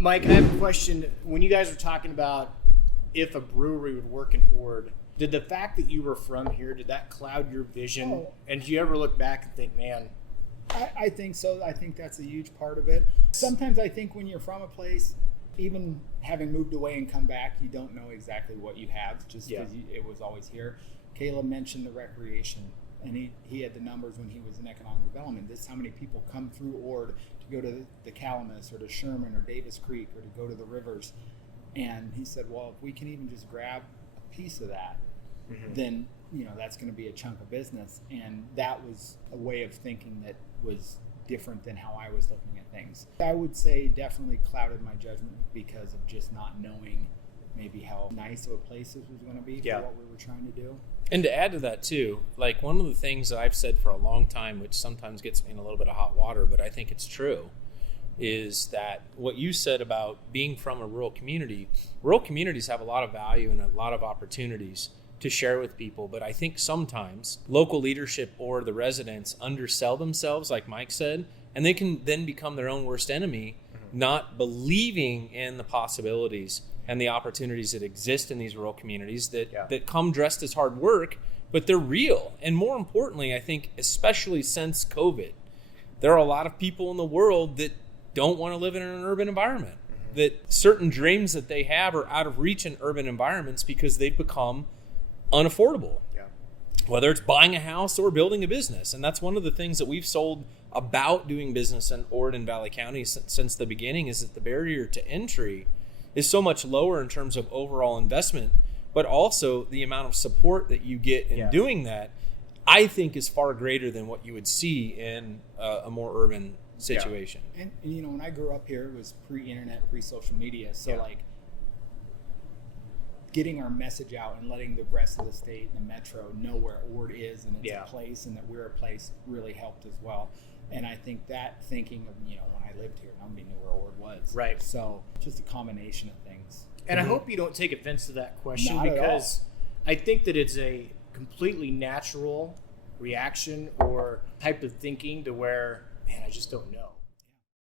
Mike, I have a question. When you guys were talking about if a brewery would work in Ord, did the fact that you were from here, did that cloud your vision? Oh. And do you ever look back and think, man, I think so. I think that's a huge part of it. Sometimes I think when you're from a place, even having moved away and come back, you don't know exactly what you have just because it was always here. Caleb mentioned the recreation, and he had the numbers when he was in economic development. This is how many people come through Ord to go to the Calamus or to Sherman or Davis Creek or to go to the rivers. And he said, well, if we can even just grab a piece of that, then that's going to be a chunk of business. And that was a way of thinking that was different than how I was looking at things. I would say definitely clouded my judgment because of just not knowing maybe how nice of a place this was going to be for what we were trying to do. And to add to that too, like one of the things that I've said for a long time, which sometimes gets me in a little bit of hot water, but I think it's true, is that what you said about being from a rural communities have a lot of value and a lot of opportunities to share with people. But I think sometimes local leadership or the residents undersell themselves, like Mike said, and they can then become their own worst enemy, not believing in the possibilities and the opportunities that exist in these rural communities that come dressed as hard work, but they're real. And more importantly, I think, especially since COVID, there are a lot of people in the world that don't want to live in an urban environment, that certain dreams that they have are out of reach in urban environments because they've become unaffordable, whether it's buying a house or building a business. And that's one of the things that we've sold about doing business in Ord and Valley County since the beginning, is that the barrier to entry is so much lower in terms of overall investment, but also the amount of support that you get in doing that, I think, is far greater than what you would see in a more urban situation. And when I grew up here, it was pre-internet, pre-social media. So like getting our message out and letting the rest of the state and the metro know where Ord is and it's a place and that we're a place really helped as well. And I think that thinking of, when I lived here, nobody knew where Ord was. Right. So just a combination of things. And I hope you don't take offense to that question, because I think that it's a completely natural reaction or type of thinking to where, man, I just don't know.